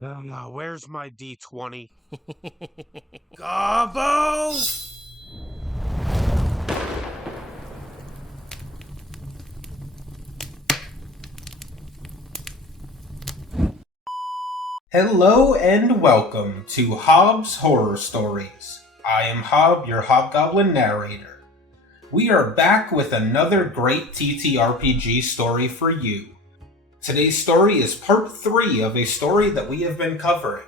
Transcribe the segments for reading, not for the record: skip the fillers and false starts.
Where's my D20? Gobbo! Hello and welcome to Hobb's Horror Stories. I am Hob, your hobgoblin narrator. We are back with another great TTRPG story for you. Today's story is part 3 of a story that we have been covering.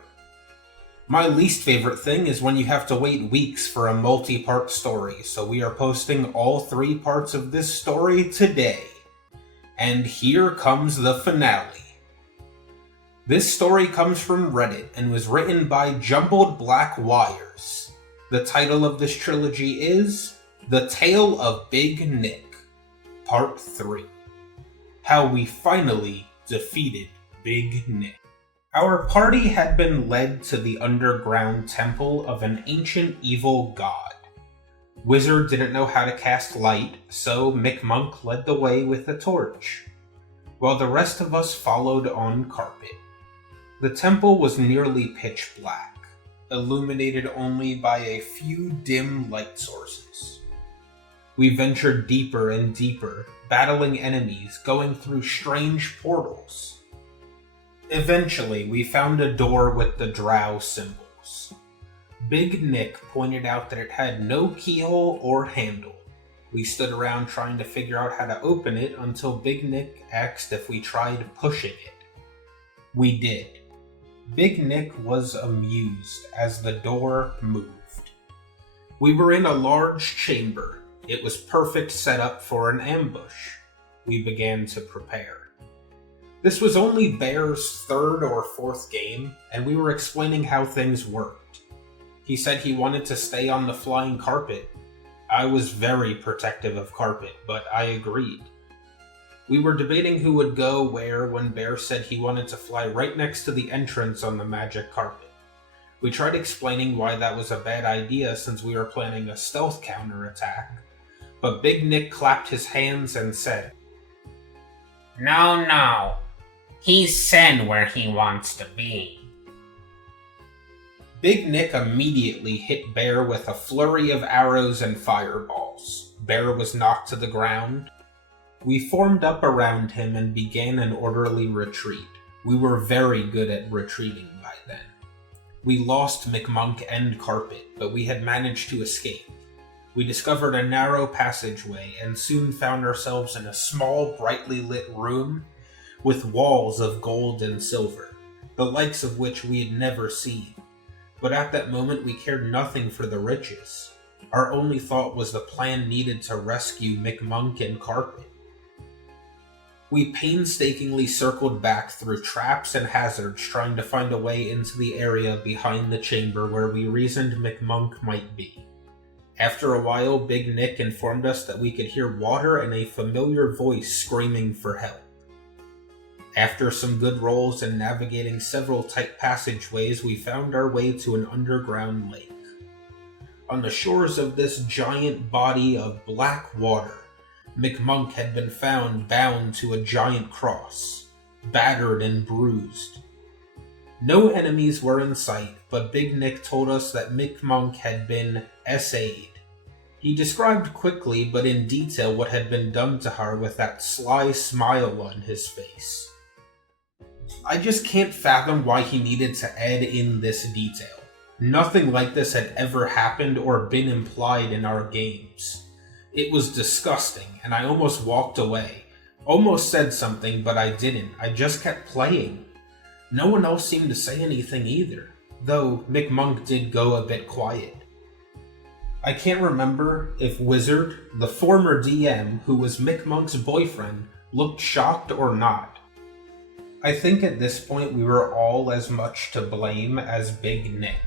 My least favorite thing is when you have to wait weeks for a multi-part story, so we are posting all 3 parts of this story today. And here comes the finale. This story comes from Reddit and was written by Jumbled Black Wires. The title of this trilogy is The Tale of Big Nick, Part 3. How we finally defeated Big Nick. Our party had been led to the underground temple of an ancient evil god. Wizard didn't know how to cast light, so McMonk led the way with a torch, while the rest of us followed on carpet. The temple was nearly pitch black, illuminated only by a few dim light sources. We ventured deeper and deeper, battling enemies, going through strange portals. Eventually, we found a door with the drow symbols. Big Nick pointed out that it had no keyhole or handle. We stood around trying to figure out how to open it until Big Nick asked if we tried pushing it. We did. Big Nick was amused as the door moved. We were in a large chamber. It was perfect setup for an ambush. We began to prepare. This was only Bear's 3rd or 4th game, and we were explaining how things worked. He said he wanted to stay on the flying carpet. I was very protective of carpet, but I agreed. We were debating who would go where when Bear said he wanted to fly right next to the entrance on the magic carpet. We tried explaining why that was a bad idea since we were planning a stealth counterattack, but Big Nick clapped his hands and said, No. He said where he wants to be. Big Nick immediately hit Bear with a flurry of arrows and fireballs. Bear was knocked to the ground. We formed up around him and began an orderly retreat. We were very good at retreating by then. We lost McMonk and Carpet, but we had managed to escape. We discovered a narrow passageway and soon found ourselves in a small, brightly lit room with walls of gold and silver, the likes of which we had never seen. But at that moment we cared nothing for the riches. Our only thought was the plan needed to rescue McMonk and Carpet. We painstakingly circled back through traps and hazards trying to find a way into the area behind the chamber where we reasoned McMonk might be. After a while, Big Nick informed us that we could hear water and a familiar voice screaming for help. After some good rolls and navigating several tight passageways, we found our way to an underground lake. On the shores of this giant body of black water, McMonk had been found bound to a giant cross, battered and bruised. No enemies were in sight, but Big Nick told us that McMonk had been SA'd. He described quickly but in detail what had been done to her with that sly smile on his face. I just can't fathom why he needed to add in this detail. Nothing like this had ever happened or been implied in our games. It was disgusting, and I almost walked away. Almost said something, but I didn't. I just kept playing. No one else seemed to say anything either, though McMonk did go a bit quiet. I can't remember if Wizard, the former DM who was McMonk's boyfriend, looked shocked or not. I think at this point we were all as much to blame as Big Nick.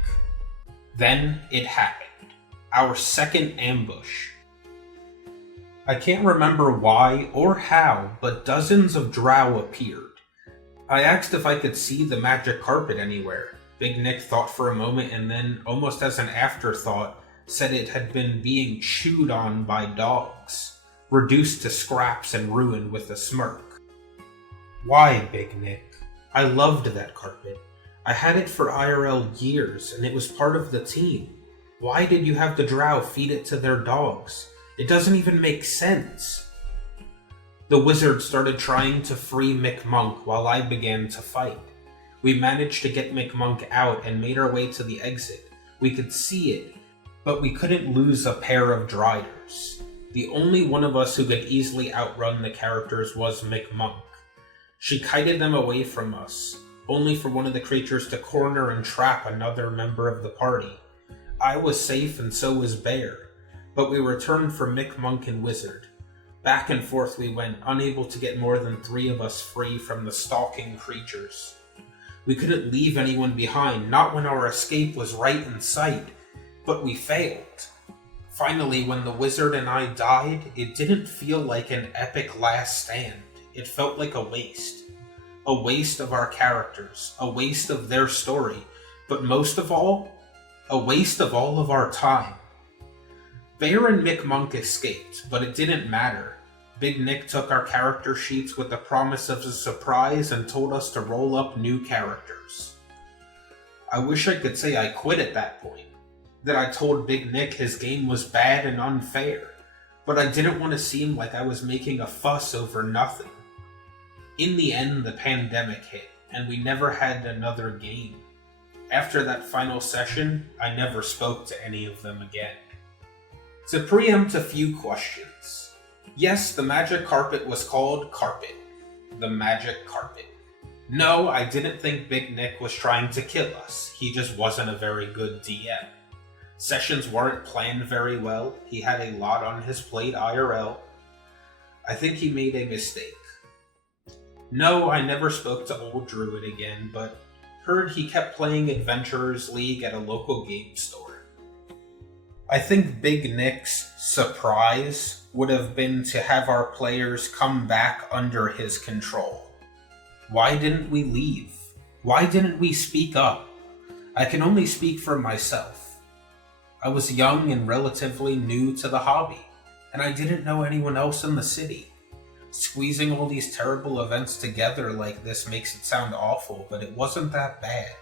Then it happened. Our second ambush. I can't remember why or how, but dozens of drow appeared. I asked if I could see the magic carpet anywhere. Big Nick thought for a moment and then, almost as an afterthought, said it had been being chewed on by dogs, reduced to scraps and ruined with a smirk. Why, Big Nick? I loved that carpet. I had it for IRL years, and it was part of the team. Why did you have the drow feed it to their dogs? It doesn't even make sense. The wizard started trying to free McMonk while I began to fight. We managed to get McMonk out and made our way to the exit. We could see it, but we couldn't lose a pair of driders. The only one of us who could easily outrun the characters was McMonk. She kited them away from us, only for one of the creatures to corner and trap another member of the party. I was safe and so was Bear, but we returned for McMonk and Wizard. Back and forth we went, unable to get more than 3 of us free from the stalking creatures. We couldn't leave anyone behind, not when our escape was right in sight, but we failed. Finally, when the wizard and I died, it didn't feel like an epic last stand. It felt like a waste. A waste of our characters, a waste of their story, but most of all, a waste of all of our time. Bear and McMonk escaped, but it didn't matter. Big Nick took our character sheets with the promise of a surprise and told us to roll up new characters. I wish I could say I quit at that point, that I told Big Nick his game was bad and unfair, but I didn't want to seem like I was making a fuss over nothing. In the end, the pandemic hit, and we never had another game. After that final session, I never spoke to any of them again. To preempt a few questions. Yes, the magic carpet was called Carpet. The magic carpet. No, I didn't think Big Nick was trying to kill us. He just wasn't a very good DM. Sessions weren't planned very well. He had a lot on his plate IRL. I think he made a mistake. No, I never spoke to Old Druid again, but heard he kept playing Adventurers League at a local game store. I think Big Nick's surprise would have been to have our players come back under his control. Why didn't we leave? Why didn't we speak up? I can only speak for myself. I was young and relatively new to the hobby, and I didn't know anyone else in the city. Squeezing all these terrible events together like this makes it sound awful, but it wasn't that bad.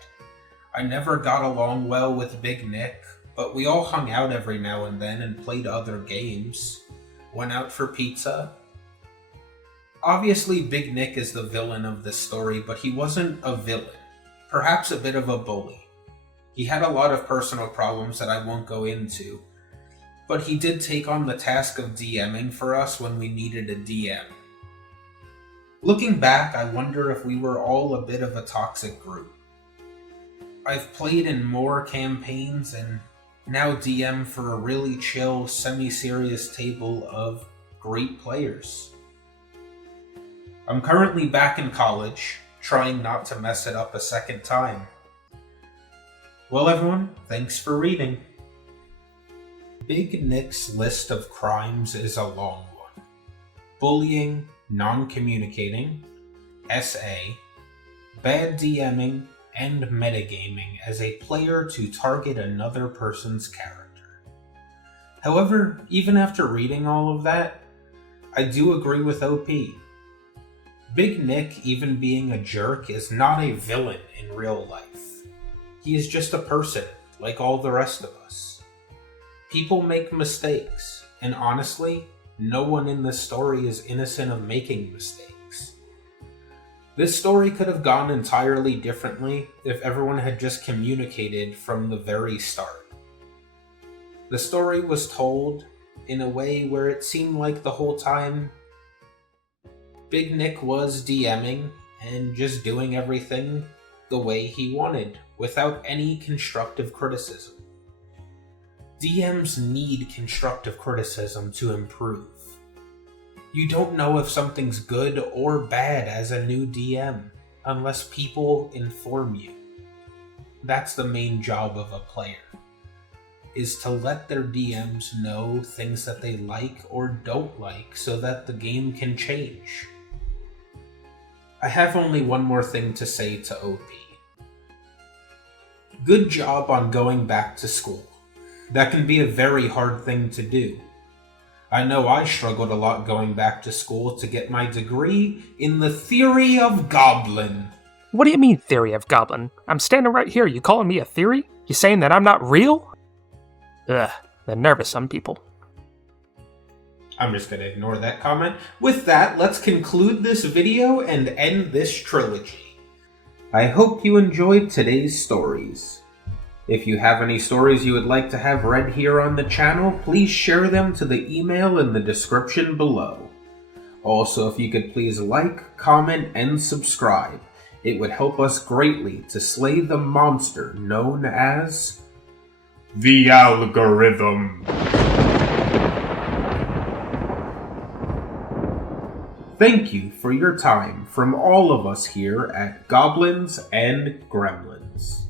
I never got along well with Big Nick, but we all hung out every now and then and played other games. Went out for pizza. Obviously, Big Nick is the villain of this story, but he wasn't a villain. Perhaps a bit of a bully. He had a lot of personal problems that I won't go into, but he did take on the task of DMing for us when we needed a DM. Looking back, I wonder if we were all a bit of a toxic group. I've played in more campaigns and now DM for a really chill, semi-serious table of great players. I'm currently back in college, trying not to mess it up a second time. Well, everyone, thanks for reading. Big Nick's list of crimes is a long one. Bullying, non-communicating, SA, bad DMing, and metagaming as a player to target another person's character. However, even after reading all of that, I do agree with OP. Big Nick, even being a jerk, is not a villain in real life. He is just a person, like all the rest of us. People make mistakes, and honestly, no one in this story is innocent of making mistakes. This story could have gone entirely differently if everyone had just communicated from the very start. The story was told in a way where it seemed like the whole time Big Nick was DMing and just doing everything the way he wanted, without any constructive criticism. DMs need constructive criticism to improve. You don't know if something's good or bad as a new DM unless people inform you. That's the main job of a player, is to let their DMs know things that they like or don't like so that the game can change. I have only one more thing to say to OP. Good job on going back to school. That can be a very hard thing to do. I know I struggled a lot going back to school to get my degree in the theory of Goblin. What do you mean, theory of Goblin? I'm standing right here. You calling me a theory? You saying that I'm not real? Ugh, they're nervous, some people. I'm just going to ignore that comment. With that, let's conclude this video and end this trilogy. I hope you enjoyed today's stories. If you have any stories you would like to have read here on the channel, please share them to the email in the description below. Also, if you could please like, comment, and subscribe. It would help us greatly to slay the monster known as the algorithm. Thank you for your time from all of us here at Goblins and Gremlins.